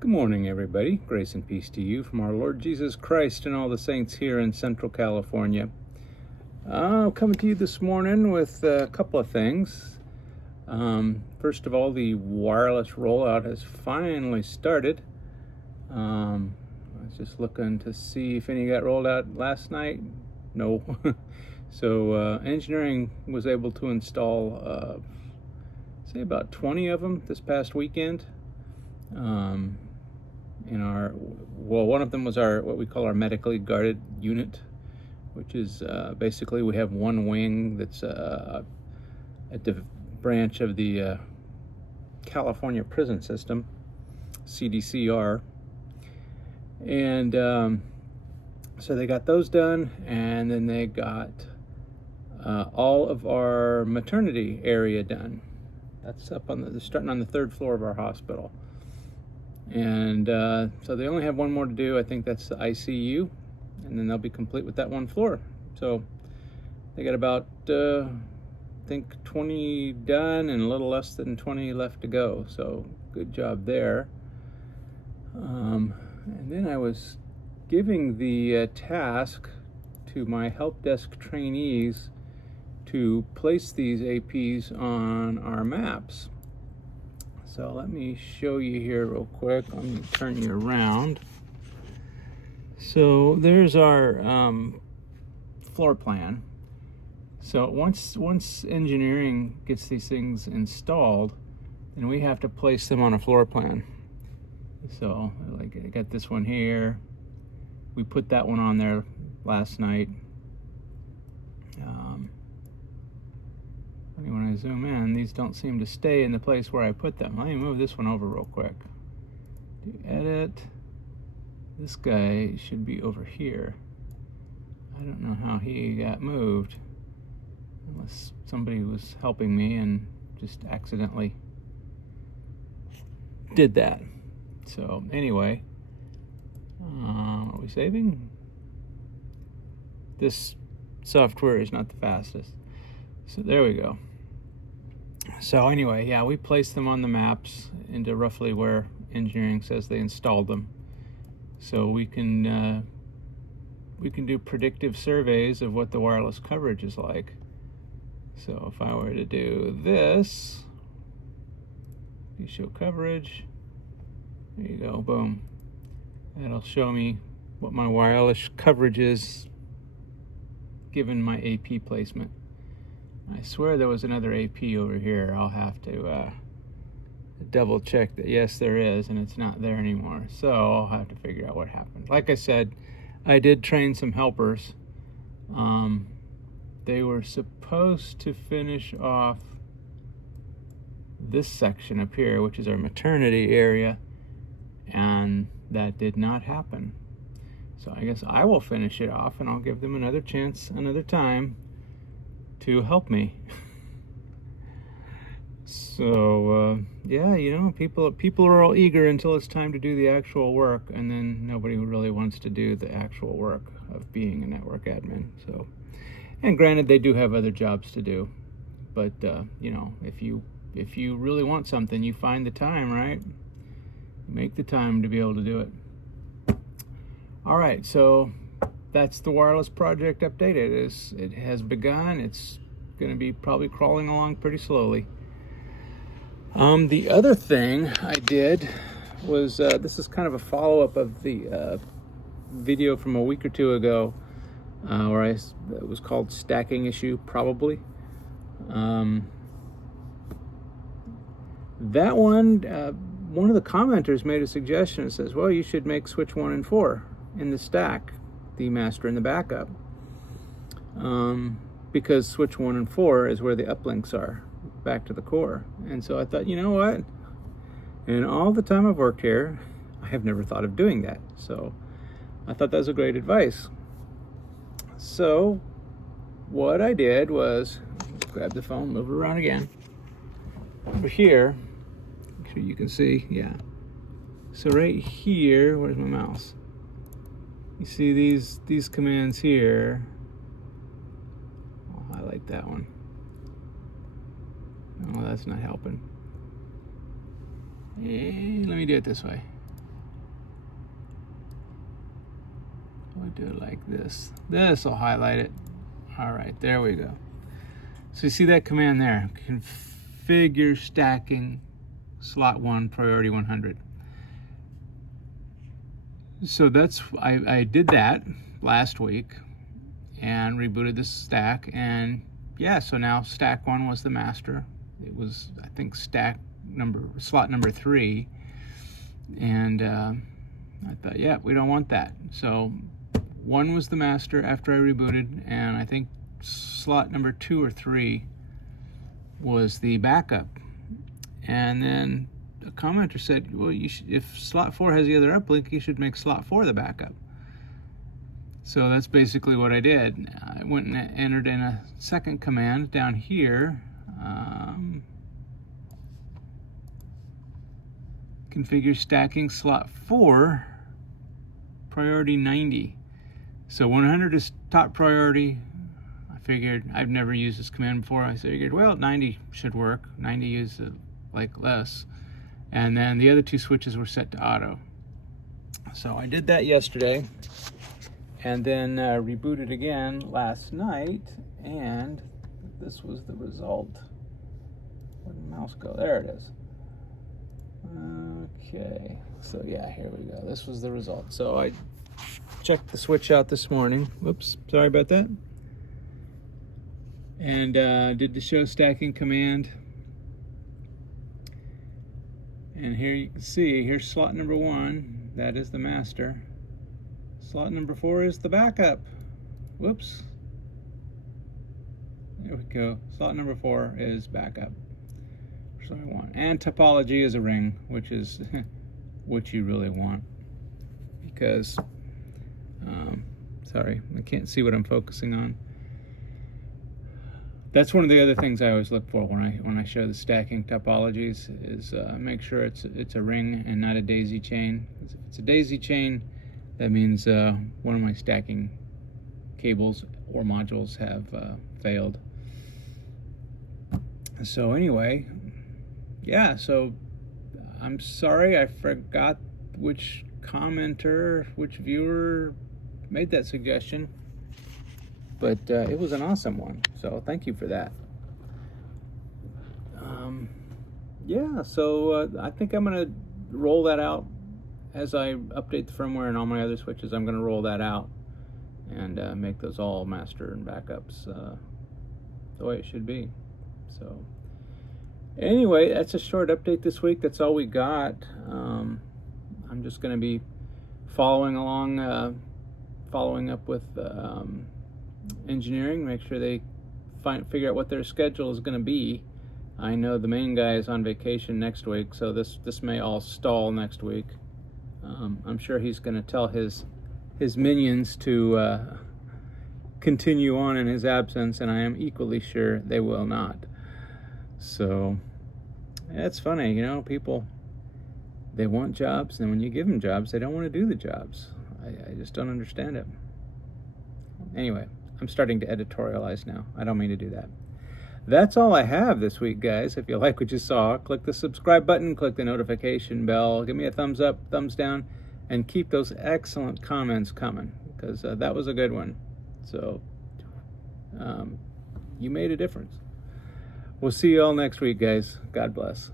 Good morning, everybody. Grace and peace to you from our Lord Jesus Christ and all the saints here in Central California. Coming to you this morning with a couple of things. First of all, the wireless rollout has finally started. I was just looking to see if any got rolled out last night. No. So engineering was able to install, say, about 20 of them this past weekend. One of them was what we call our medically guarded unit, which is basically we have one wing that's a branch of the California prison system, CDCR, and so they got those done, and then they got all of our maternity area done. That's up starting on the third floor of our hospital. And so they only have one more to do. I think that's the ICU, and then they'll be complete with that one floor. So they got about, I think 20 done and a little less than 20 left to go. So good job there. And then I was giving the task to my help desk trainees to place these APs on our maps. So let me show you here real quick. Let me turn you around. So there's our floor plan. So once engineering gets these things installed, then we have to place them on a floor plan. So like I got this one here. We put that one on there last night. When I zoom in, these don't seem to stay in the place where I put them. Let me move this one over real quick. Do edit. This guy should be over here. I don't know how he got moved, unless somebody was helping me and just accidentally did that. So anyway, are we saving? This software is not the fastest. So there we go. So anyway, yeah, we placed them on the maps into roughly where engineering says they installed them. So we can do predictive surveys of what the wireless coverage is like. So if I were to do this, you show coverage, there you go, boom. That'll show me what my wireless coverage is given my AP placement. I swear there was another AP over here. I'll have to double check that. Yes, there is, and it's not there anymore. So I'll have to figure out what happened. Like I said, I did train some helpers. They were supposed to finish off this section up here, which is our maternity area, and that did not happen. So I guess I will finish it off, and I'll give them another chance, another time, to help me. So yeah, people are all eager until it's time to do the actual work, and then nobody really wants to do the actual work of being a network admin. So, and granted, they do have other jobs to do, but if you really want something, you find the time, right? Make the time to be able to do it. All right, so that's the wireless project update. It has begun. It's going to be probably crawling along pretty slowly. The other thing I did was, this is kind of a follow-up of the video from a week or two ago, where it was called Stacking Issue, probably. That one of the commenters made a suggestion. It says, well, you should make switch 1 and 4 in the stack, the master and the backup, because switch 1 and 4 is where the uplinks are back to the core. And so I thought, you know what, in all the time I've worked here, I have never thought of doing that. So I thought that was a great advice. So what I did was grab the phone, move it around again, over here, make sure you can see. Yeah, so right here, where's my mouse? You see these commands here. I'll highlight that one. Oh, that's not helping. Let me do it this way. we'll do it like this. This will highlight it. All right, there we go. So you see that command there, configure stacking slot 1 priority 100. So that's, I did that last week and rebooted the stack, and yeah, so now stack 1 was the master. It was, I think, slot number 3, and I thought, yeah, we don't want that. So 1 was the master after I rebooted, and I think slot number 2 or 3 was the backup. And then a commenter said, well, if slot 4 has the other uplink, you should make slot 4 the backup. So that's basically what I did. I went and entered in a second command down here. Configure stacking slot 4 priority 90. So 100 is top priority. I figured, I've never used this command before. I figured, well, 90 should work. 90 is like less. And then the other 2 switches were set to auto. So I did that yesterday, and then rebooted again last night, and this was the result. Where did the mouse go? There it is. Okay, so yeah, here we go. This was the result. So I checked the switch out this morning. Whoops, sorry about that. And did the show stacking command. And here you can see, here's slot number 1. That is the master. Slot number 4 is the backup. Whoops. There we go. Slot number 4 is backup. So I want. And topology is a ring, which is what you really want. Because, sorry, I can't see what I'm focusing on. That's one of the other things I always look for when I show the stacking topologies is make sure it's a ring and not a daisy chain. If it's a daisy chain, that means one of my stacking cables or modules have failed. So anyway, yeah, so I'm sorry I forgot which commenter, which viewer made that suggestion. But it was an awesome one, so thank you for that. Yeah, so I think I'm going to roll that out as I update the firmware and all my other switches. I'm going to roll that out and make those all master and backups the way it should be. So anyway, that's a short update this week. That's all we got. I'm just going to be following along, following up with engineering, make sure they figure out what their schedule is going to be. I know the main guy is on vacation next week, so this may all stall next week. I'm sure he's going to tell his minions to continue on in his absence, and I am equally sure they will not. So it's funny, you know, people, they want jobs, and when you give them jobs, they don't want to do the jobs. I just don't understand it. Anyway, I'm starting to editorialize now. I don't mean to do that. That's all I have this week, guys. If you like what you saw, click the subscribe button, click the notification bell, give me a thumbs up, thumbs down, and keep those excellent comments coming, because that was a good one. So you made a difference. We'll see you all next week, guys. God bless.